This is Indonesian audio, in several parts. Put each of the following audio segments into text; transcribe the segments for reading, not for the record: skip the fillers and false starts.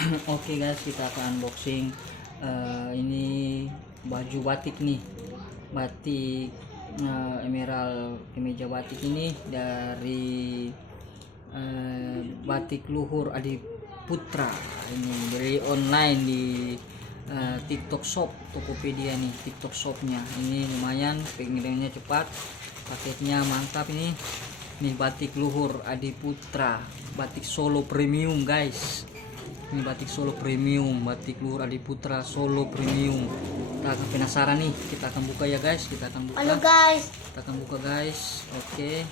Oke guys, kita akan unboxing ini baju batik nih, batik emerald, kemeja batik ini dari Batik Luhur Adi Putra. Ini dari online di TikTok Shop, Tokopedia nih, TikTok Shopnya. Ini lumayan, pengirimannya cepat, paketnya mantap ini. Nih Batik Luhur Adi Putra, batik Solo premium guys. Ini batik Solo premium, Batik Luhur Adi Putra Solo premium. Kita akan penasaran nih, kita akan buka ya guys, kita akan buka. Halo guys. Kita akan buka guys. Oke.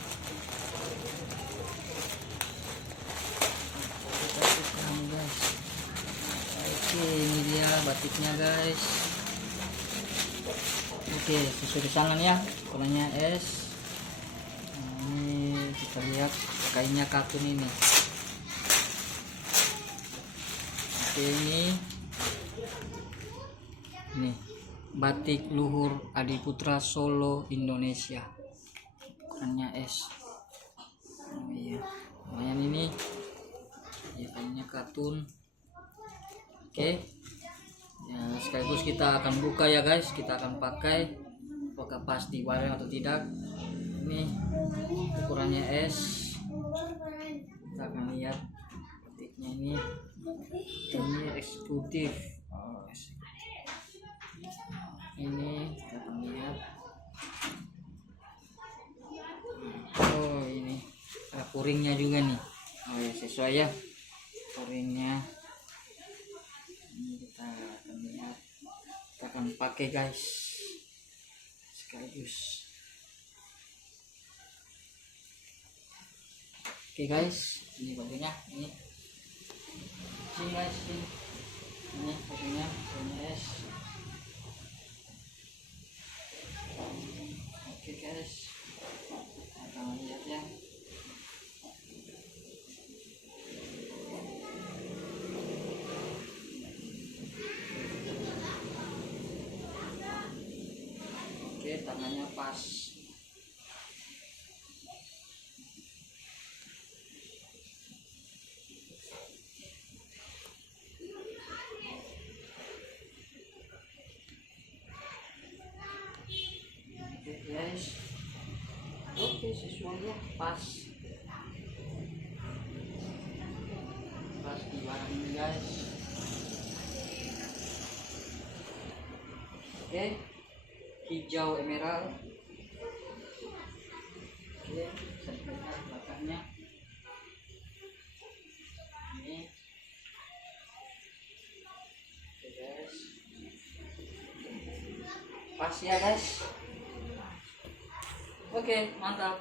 Oke, ini dia batiknya guys. Oke, sesuai pesanan ya, warnanya S. Nah, ini kita lihat kainnya katun ini. Oke, ini nih Batik Luhur Adi Putra Solo Indonesia, warnanya S. Oh iya, lumayan ini ya, kainnya katun. Oke ya, sekaligus kita akan buka ya guys, kita akan pakai apakah pas di barang atau tidak. Ini ukurannya S, kita akan lihat batiknya ini eksekutif. Ini kita akan lihat, oh ini ada puringnya juga nih. Oh ya, sesuai ya puringnya. Ini kita akan lihat, kita akan pakai guys sekaligus. Oke guys, ini bajunya, ini sini guys, ini bajunya S. Oke guys, kita akan lihat ya. Tangannya pas. Oke guys, oke sesuainya pas di barang ini guys. Oke, hijau emerald. Oke, saya lihat belakangnya. Ini, oke guys, pas ya guys. Oke, mantap.